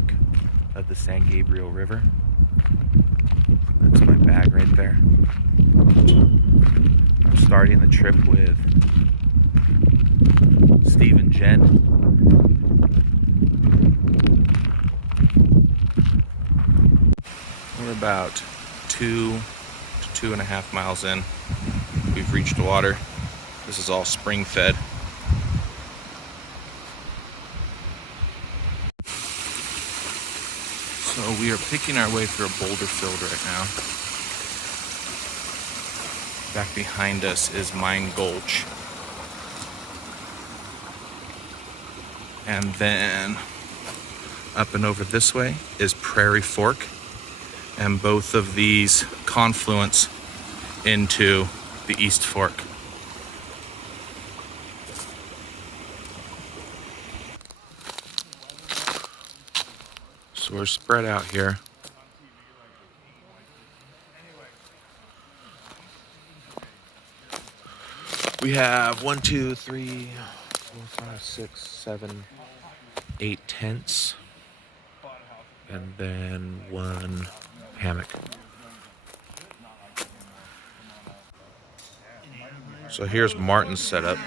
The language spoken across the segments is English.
fork of the San Gabriel River. That's my bag right there. I'm starting the trip with Steve and Jen. We're about 2 to 2.5 miles in. We've reached water. This is all spring fed. So we are picking our way through a boulder field right now. Back behind us is Mine Gulch. And then up and over this way is Prairie Fork. And both of these confluence into the East Fork. So we're spread out here. We have 1, 2, 3, 4, 5, 6, 7, 8 tents, and then 1 hammock. So here's Martin's setup.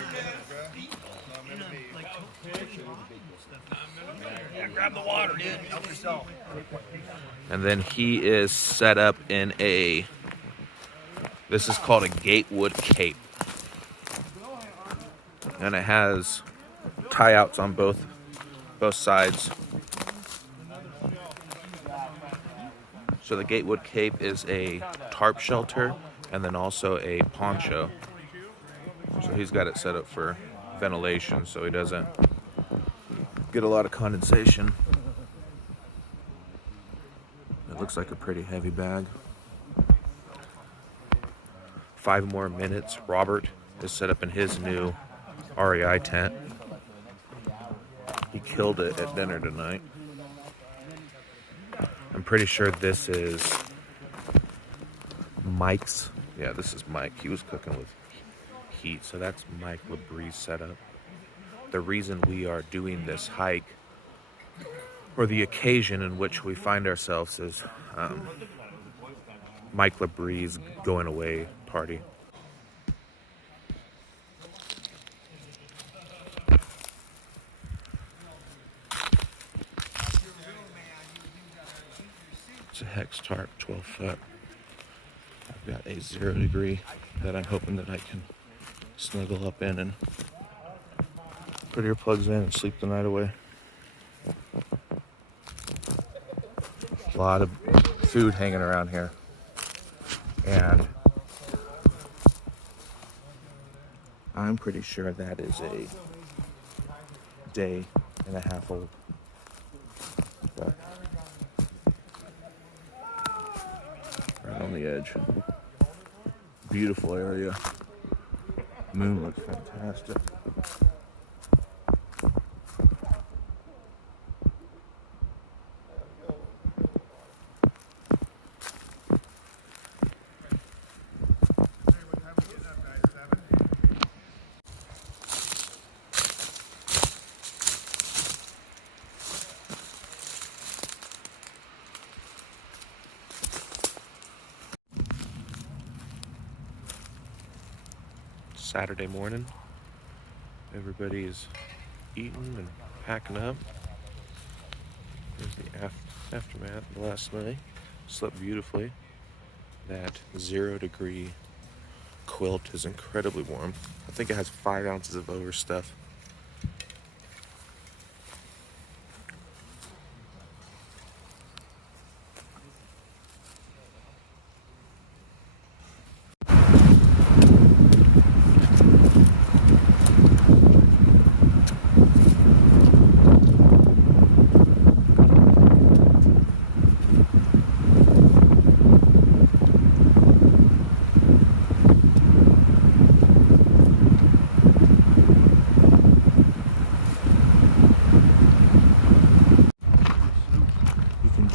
Grab the water, dude. Help yourself. And then he is set up in this is called a Gatewood Cape. And it has tie-outs on both sides. So the Gatewood Cape is a tarp shelter and then also a poncho. So he's got it set up for ventilation so he doesn't get a lot of condensation. It looks like a pretty heavy bag. 5 more minutes. Robert is set up in his new REI tent. He killed it at dinner tonight. I'm pretty sure this is Mike's. Yeah, this is Mike. He was cooking with heat, so that's Mike LeBree's setup. The reason we are doing this hike, or the occasion in which we find ourselves, is Mike LeBree's going away party. It's a hex tarp, 12 foot. I've got a 0 degree that I'm hoping that I can snuggle up in and put earplugs in and sleep the night away. A lot of food hanging around here. And I'm pretty sure that is a day and a half old. But right on the edge. Beautiful area. Moon looks fantastic. Saturday morning. Everybody is eating and packing up. There's the aftermath of last night. Slept beautifully. That 0 degree quilt is incredibly warm. I think it has 5 ounces of overstuff.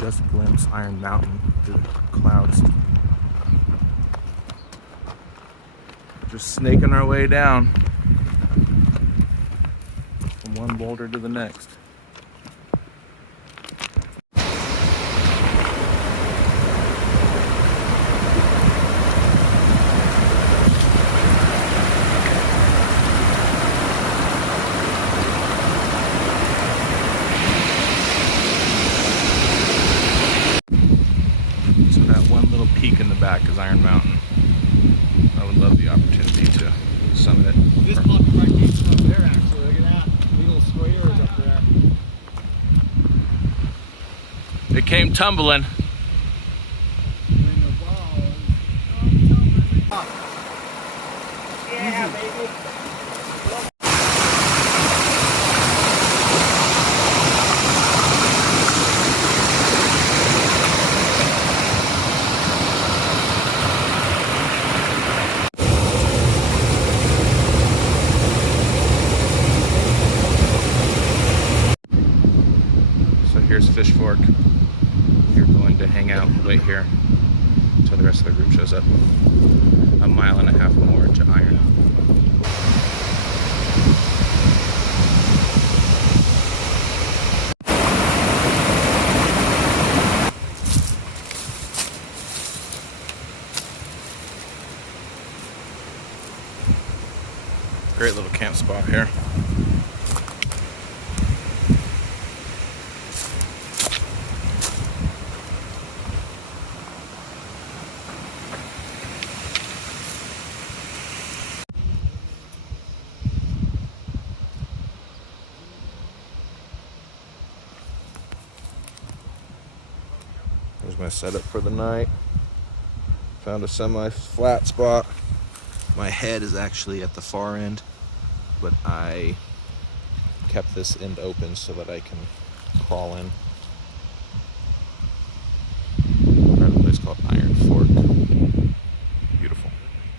Just glimpse Iron Mountain through the clouds. Just snaking our way down from one boulder to the next. coming back is Iron Mountain. I would love the opportunity to summit it. This poppy right came from up there, actually. Look at that. Big little squares up there. It came tumbling. Yeah, baby. So here's Fish Fork. We're going to hang out, wait here until the rest of the group shows up. 1.5 miles more to Iron. Great little camp spot here. There's my setup for the night. Found a semi-flat spot. My head is actually at the far end, but I kept this end open so that I can crawl in. We're at a place called Iron Fork. Beautiful. I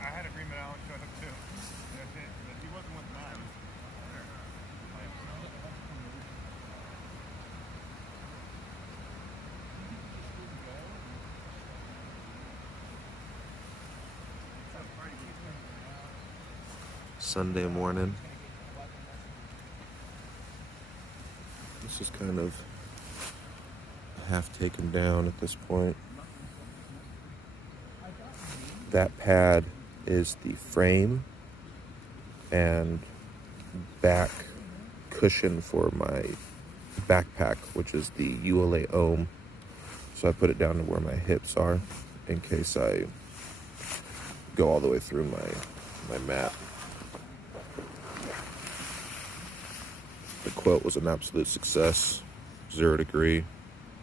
had agreement Alan showed up too. That's it. But he wasn't with mine. Sunday morning. This is kind of half taken down at this point. That pad is the frame and back cushion for my backpack, which is the ULA Ohm. So I put it down to where my hips are in case I go all the way through my mat. The quilt was an absolute success, 0 degree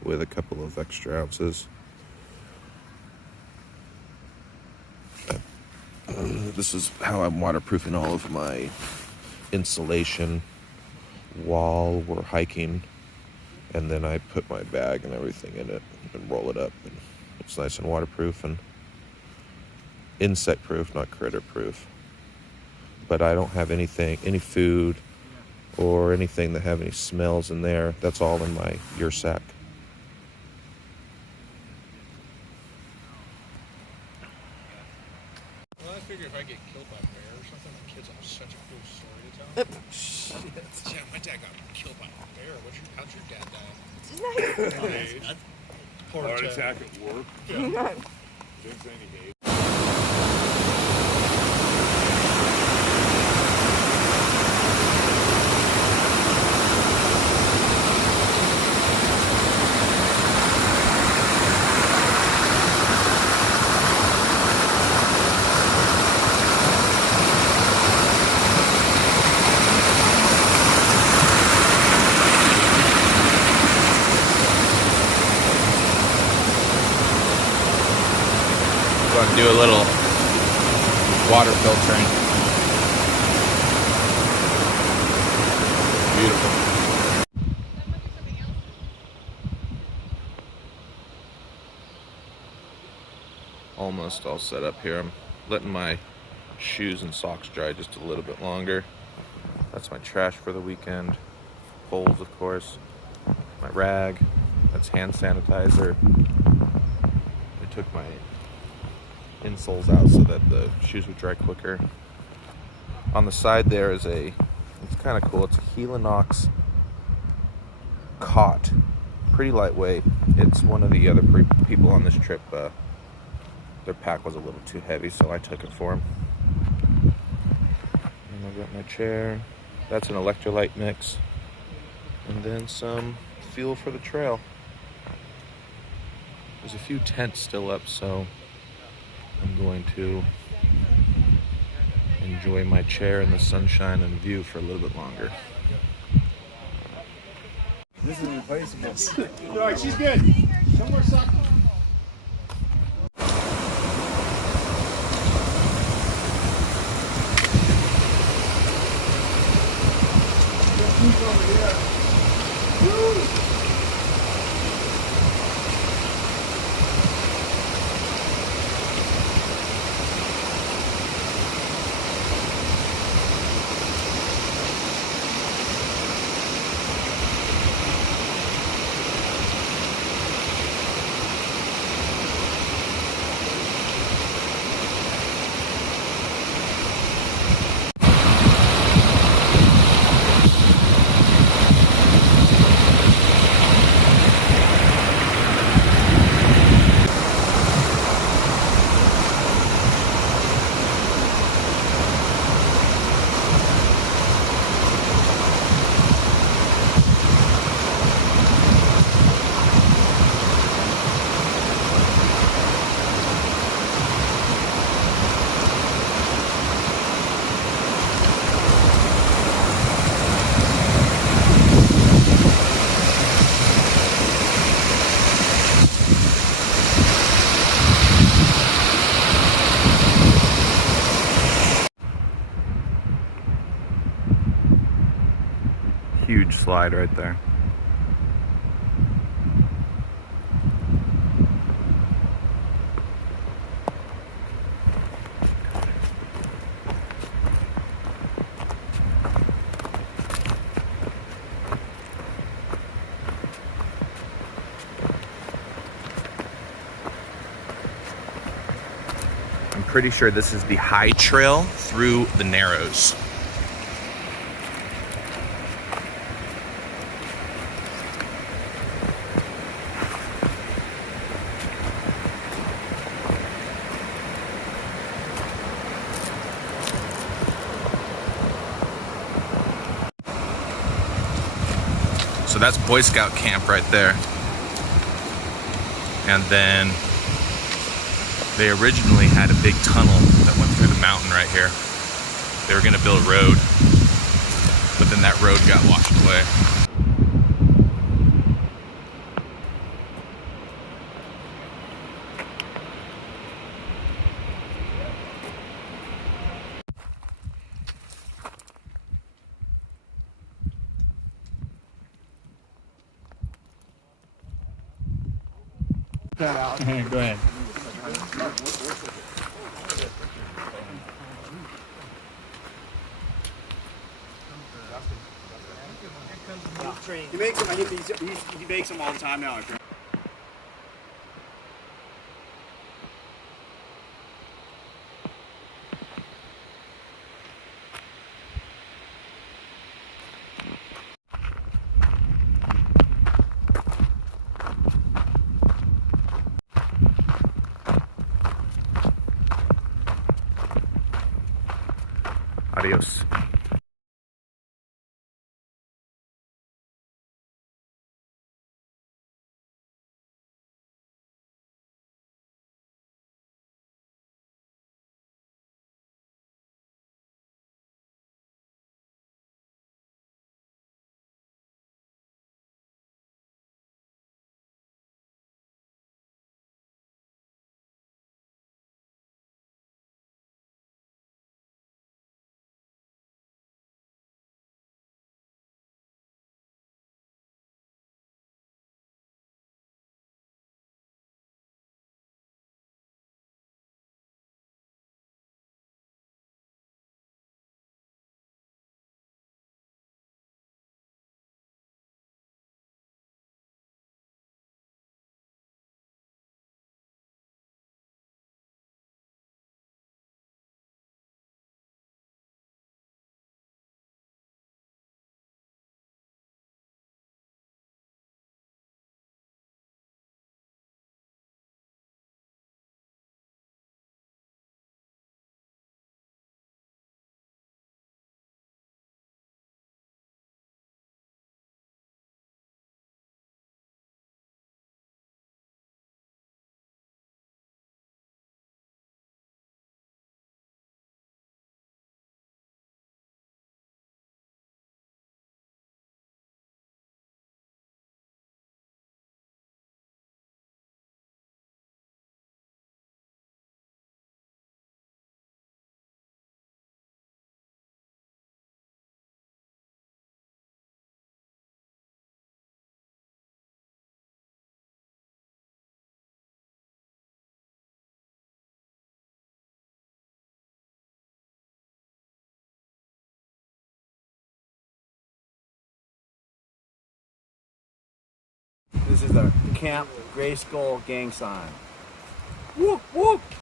with a couple of extra ounces. This is how I'm waterproofing all of my insulation while we're hiking, and then I put my bag and everything in it and roll it up, and it's nice and waterproof and insect proof, not critter proof. But I don't have any food or anything that have any smells in there. That's all in my year sack. Well, I figure if I get killed by a bear or something, my kids have such a cool story to tell. Shit. Yeah, my dad got killed by a bear. How'd your dad die? Heart attack at work. Yeah. Didn't say any hate. Do a little water filtering. Beautiful. Almost all set up here. I'm letting my shoes and socks dry just a little bit longer. That's my trash for the weekend. Poles, of course. My rag. That's hand sanitizer. I took my insoles out so that the shoes would dry quicker. On the side there is it's kind of cool. It's a Helinox cot. Pretty lightweight. It's one of the other people on this trip, their pack was a little too heavy, so I took it for them. And I've got my chair. That's an electrolyte mix. And then some fuel for the trail. There's a few tents still up, so I'm going to enjoy my chair in the sunshine and view for a little bit longer. This is replaceable. All right, she's good. No more sucking. Over here. Woo! Huge slide right there. I'm pretty sure this is the high trail through the Narrows. So that's Boy Scout camp right there. And then they originally had a big tunnel that went through the mountain right here. They were gonna build a road, but then that road got washed away. That out. Go ahead. He makes them. He makes them all the time now. Adios. This is the Camp Gray Skull gang sign. Whoop, whoop.